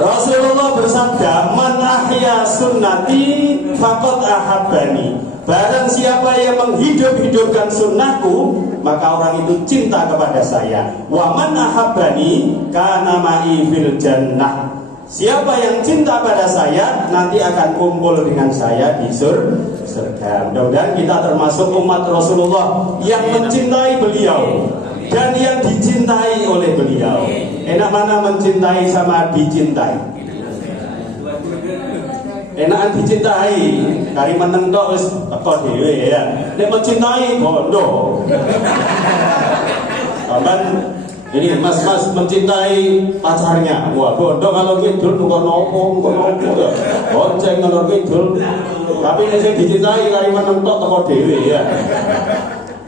Rasulullah bersabda, "Man ahya sunnati faqad ahabbani." Barang siapa yang menghidup-hidupkan sunnahku, maka orang itu cinta kepada saya. Wa man ahabbani kana ma'i fil jannah. Siapa yang cinta pada saya nanti akan kumpul dengan saya di surga. Mudah-mudahan kita termasuk umat Rasulullah yang mencintai beliau dan yang dicintai oleh beliau. Enak mana mencintai sama dicintai? Enakan dicintai, kari meneng tok wis teko dhewe ya. Nek mencintai bondo. Bahkan ini mas-mas mencintai pacarnya. Wah, bondo kalau kidul nunggu nopo ya. Bonceng ngalor kidul. Tapi nek sing dicintai kari meneng tok teko dhewe ya.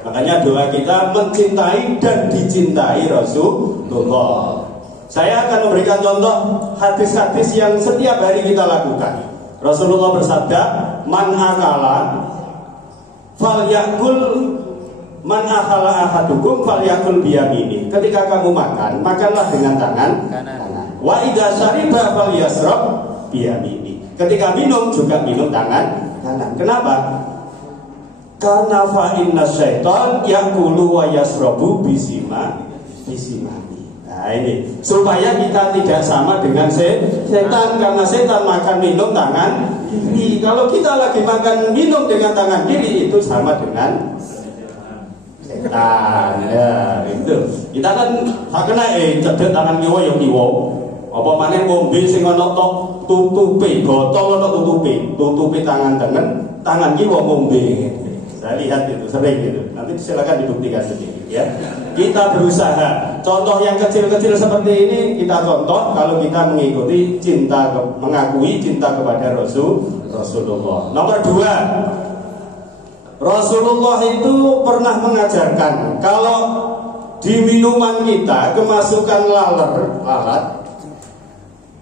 Makanya doa kita mencintai dan dicintai Rasulullah. Saya akan memberikan contoh hadis-hadis yang setiap hari kita lakukan. Rasulullah bersabda, "Man akala falyakul man akala ahadukum falyakul biyamini." Ketika kamu makan, makanlah dengan tangan kanan. Wa idza syariba falyasrab biyamini. Ketika minum juga minum tangan kanan. Kenapa? Karena fa inna syaitan yakulu wa yasrabu bisimani. Nah ini supaya kita tidak sama dengan setan, karena setan makan minum tangan kiri. Kalau kita lagi makan minum dengan tangan kiri itu sama dengan setan. Ya itu. Kita kan tak kena cedek tangan kiwa ya kiwa. Apa maneh ngombe sing ana tok tutupe, botol ana tutupe tangan tangan kiwa ngombe. Saya lihat itu sering gitu. Nanti silakan dibuktikan sendiri ya. Kita berusaha. Contoh yang kecil-kecil seperti ini kita contoh kalau kita mengikuti mengakui cinta kepada Rasulullah. Nomor 2, Rasulullah itu pernah mengajarkan kalau di minuman kita kemasukan lalat,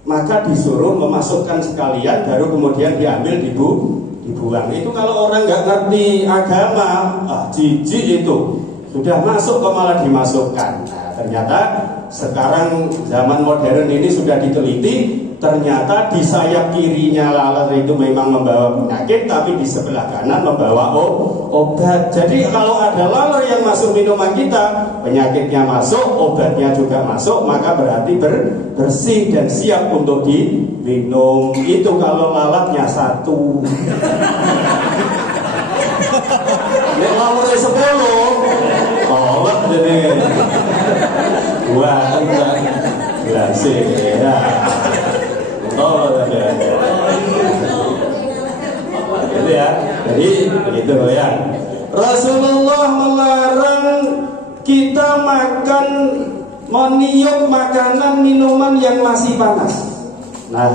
maka disuruh memasukkan sekalian baru kemudian diambil dibuang. Itu kalau orang nggak ngerti agama, jijik itu sudah masuk kok malah dimasukkan. Nah, ternyata sekarang zaman modern ini sudah diteliti, ternyata di sayap kirinya lalat itu memang membawa penyakit, tapi di sebelah kanan membawa obat. Jadi kalau ada lalat yang masuk minuman kita, penyakitnya masuk, obatnya juga masuk, maka berarti bersih dan siap untuk diminum. Itu kalau lalatnya 1. Nek lalatnya 10, tolak jadi. Wah, Gelasnya ya. Oh, ya. Gitu ya. Jadi begitu ya. Rasulullah melarang kita makan meniup makanan minuman yang masih panas. Nah,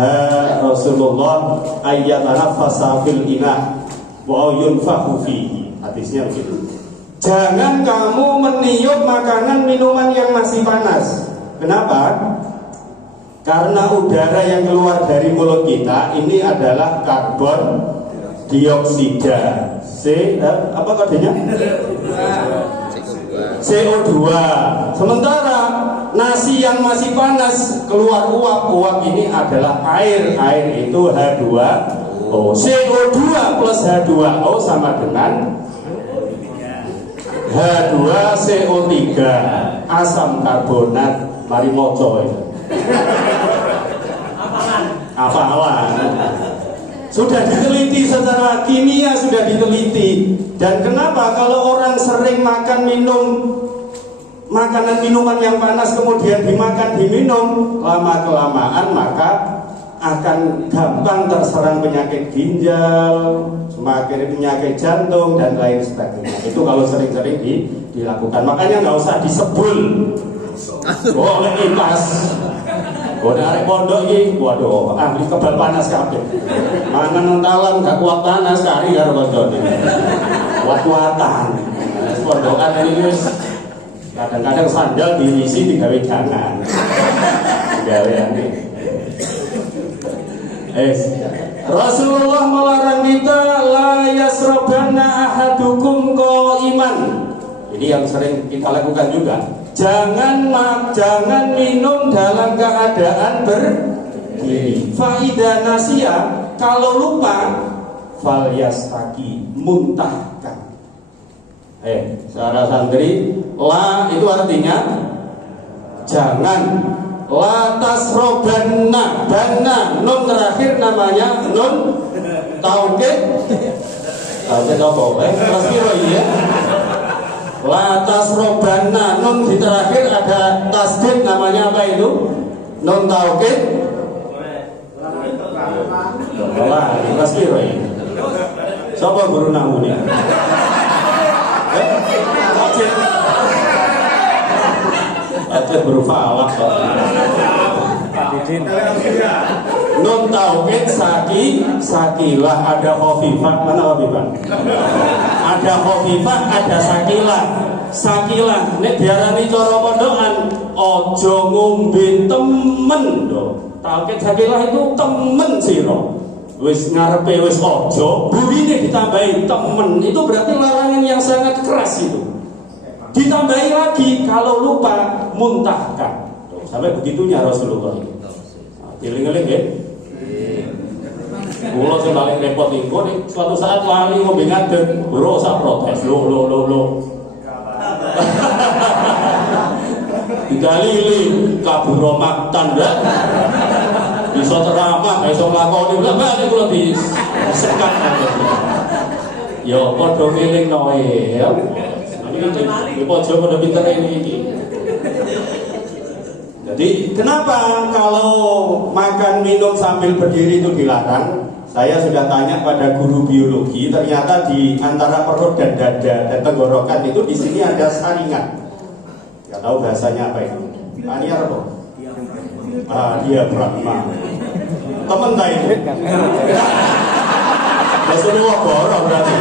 Rasulullah ayyatana fasafil ina wa yunfahu fihi. Hadisnya begitu. Jangan kamu meniup makanan minuman yang masih panas. Kenapa? Karena udara yang keluar dari mulut kita ini adalah karbon dioksida. Apa kodenya? CO2. Sementara nasi yang masih panas keluar uap ini adalah air. Air itu H2O. CO2 plus H2O sama dengan H2CO3, asam karbonat. Mari moco ya. Apalan. Sudah diteliti secara kimia, sudah diteliti. Dan kenapa kalau orang sering makan makanan minuman yang panas kemudian dimakan diminum, lama-kelamaan maka akan gampang terserang penyakit ginjal, semakin penyakit jantung dan lain sebagainya. Itu kalau sering-sering dilakukan. Makanya nggak usah disebul. Oleh kipas. Udah arek pondok iki, waduh, ahli kebal panas kabeh. Mangan entalan gak kuat panas kari karo koncone. Kuat-kuatan. Pondokan ini wis kadang-kadang sandal diisi digawe jangan. Gaweane. Rasulullah melarang kita la yasrabanna ahadukum qaiman. Ini yang sering kita lakukan juga. Jangan minum dalam keadaan berdiri. Faida nasia, kalau lupa falyastaki, muntahkan. Secara santri, la itu artinya jangan. La tasrobanna, banna, nun terakhir namanya nun taukid. Taukid apa? Kelas piro ya? La tasrobanna, nun di terakhir ada tasdid, namanya apa itu? Nun taukid. Lah, kelas piro ya? Siapa guru nahu nih? Aceh berfalak. Nun taukid sakilah, ada khafifah, mana khafifah? Ada khafifah, ada sakilah. Nek diarani cara pondokan aja ngombe temen lho. Taukid sakilah itu temen sira. Wis ngarepe wis aja, burine ditambahi temen. Itu berarti larangan yang sangat keras itu. Ditambahi lagi kalau lupa muntahkan. Sampai begitunya Rasulullah ini. Eling-eling ya. Kulo sing paling repot iku nek suatu saat lali ngombe ngadeg, ora usah protes. Lo. Dalili kaburo maktan dak. Bisa ceramah, iso nglakoni lha bali kula disekat. Ya padha ngelingno ya. Iki pojok padha pinter iki. Jadi kenapa kalau makan minum sambil berdiri itu dilarang? Saya sudah tanya pada guru biologi, ternyata di antara perut dan dada dan tenggorokan itu di sini ada saringan. Gak tahu bahasanya apa itu. Aniar apa? Diafragma. Temen tak itu? Rasulullah borong berarti.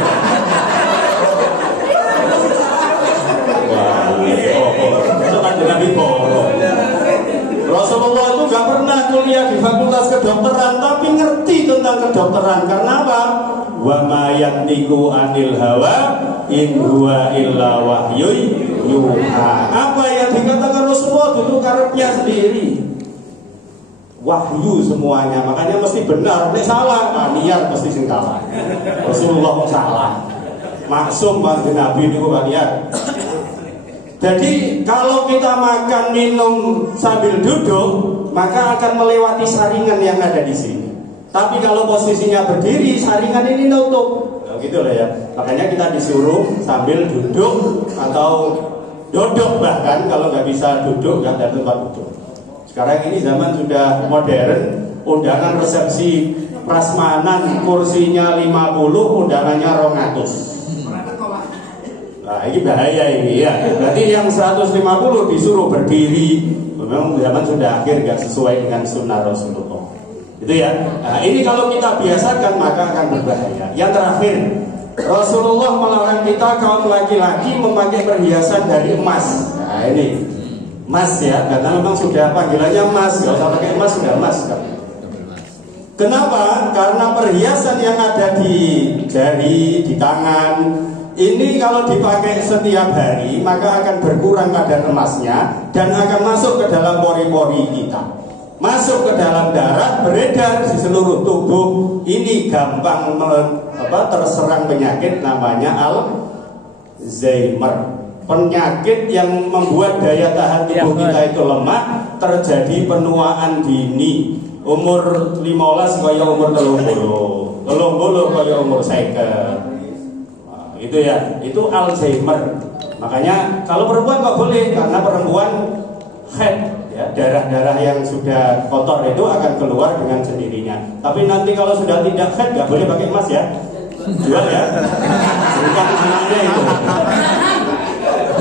Wah, itu kan Nabi borong. Rasulullah itu gak pernah kuliah di fakultas kedokteran, tapi ngerti tentang kedokteran. Karena apa? Wa ma yantiqu anil hawa in huwa illa wahyun yuha. Apa yang dikatakan Rasulullah itu karepnya sendiri. Wahyu semuanya, makanya mesti benar. Nek salah, niat mesti sing salah. Rasulullah salah. Maksum bagi Nabi niku niat. Jadi kalau kita makan minum sambil duduk, maka akan melewati saringan yang ada di sini. Tapi kalau posisinya berdiri, saringan ini nutup. Nah, gitu lah ya. Makanya kita disuruh sambil duduk atau duduk, bahkan kalau nggak bisa duduk nggak ada tempat duduk. Sekarang ini zaman sudah modern, undangan resepsi prasmanan kursinya 50, undangannya 200. Nah, ini bahaya ini ya. Berarti yang 150 disuruh berdiri. Memang zaman sudah akhir, gak sesuai dengan sunnah Rasulullah. Itu ya. Nah, ini kalau kita biasakan maka akan berbahaya. Yang terakhir, Rasulullah melarang kita kaum laki-laki memakai perhiasan dari emas. Nah ini emas ya, karena memang sudah panggilannya emas, gak usah pakai emas, sudah emas. Kenapa? Karena perhiasan yang ada di jari, di tangan, ini kalau dipakai setiap hari maka akan berkurang kadar emasnya dan akan masuk ke dalam pori-pori kita, masuk ke dalam darah, beredar di seluruh tubuh. Ini gampang terserang penyakit namanya Alzheimer. Penyakit yang membuat daya tahan tubuh kita itu lemah, terjadi penuaan dini. Umur 15 kaya umur 30 kaya umur 50. Nah, itu ya, itu Alzheimer. Makanya kalau perempuan kok boleh, karena perempuan head ya, darah-darah yang sudah kotor itu akan keluar dengan sendirinya. Tapi nanti kalau sudah tidak head nggak boleh pakai emas ya. Jual ya. Bukan anaknya itu.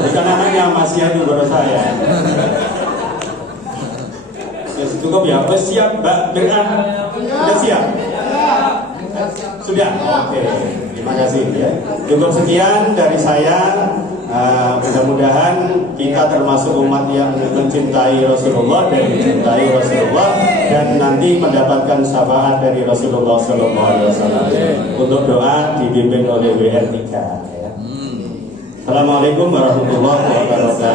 Bukan anaknya masih itu baru saya. Ya, cukup ya. Siap Mbak Mirna? Sudah siap? Sudah? Oke. Terima kasih ya. Cukup sekian dari saya. Mudah-mudahan kita termasuk umat yang mencintai Rasulullah dan mencintai Rasulullah dan nanti mendapatkan syafaat dari Rasulullah SAW. Untuk doa dibimbing oleh WR3 ya. Assalamualaikum warahmatullahi wabarakatuh.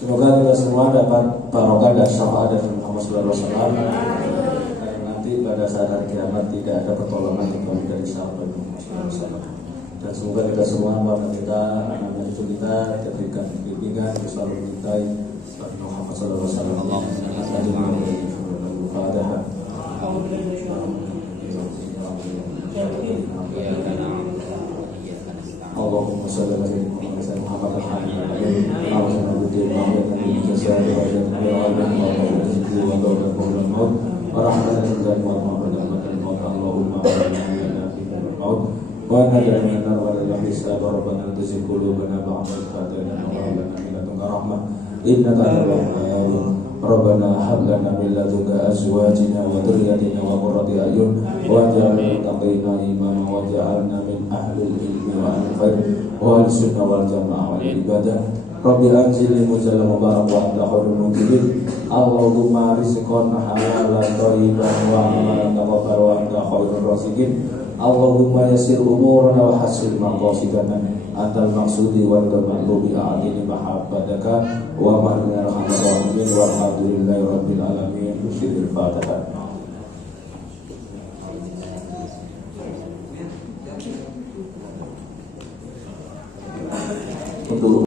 Semoga kita semua dapat barokah dan syafaat dari Muhammad SAW. Nanti pada saat hari kiamat tidak ada pertolongan kecuali dari sahabat Muhammad SAW. Dan semoga kita semua, bapak kita, anak-anak cucu kita diberikan bimbingan selalu mencintai Muhammad SAW. Allahumma shalli ala sayyidina Muhammad Rabbana hab lana min ladunka azwajina wa dhurriyyatina wa qurrata a'yun waj'alna muttaqina imama waj'alna min ahlil ilmi wa ahli khair wa ahli sunnah wal jamaah wal ibadah. Rabbi anzilni muzalla mubarak wa anta khairul munzilin. Allahumma rizqan halalan thayyiban wa amalan taqabbal wa anta khairur raziqin. Allahumma yassir umurana wa hassil maqasidana. Antal maksudi wa al-ma'lubi a'adini mahabbataka wa ma'adina rahmat rahimin walhamdulillahi rabbil alamin. Bismillahirrahmanirrahim. Fatihah.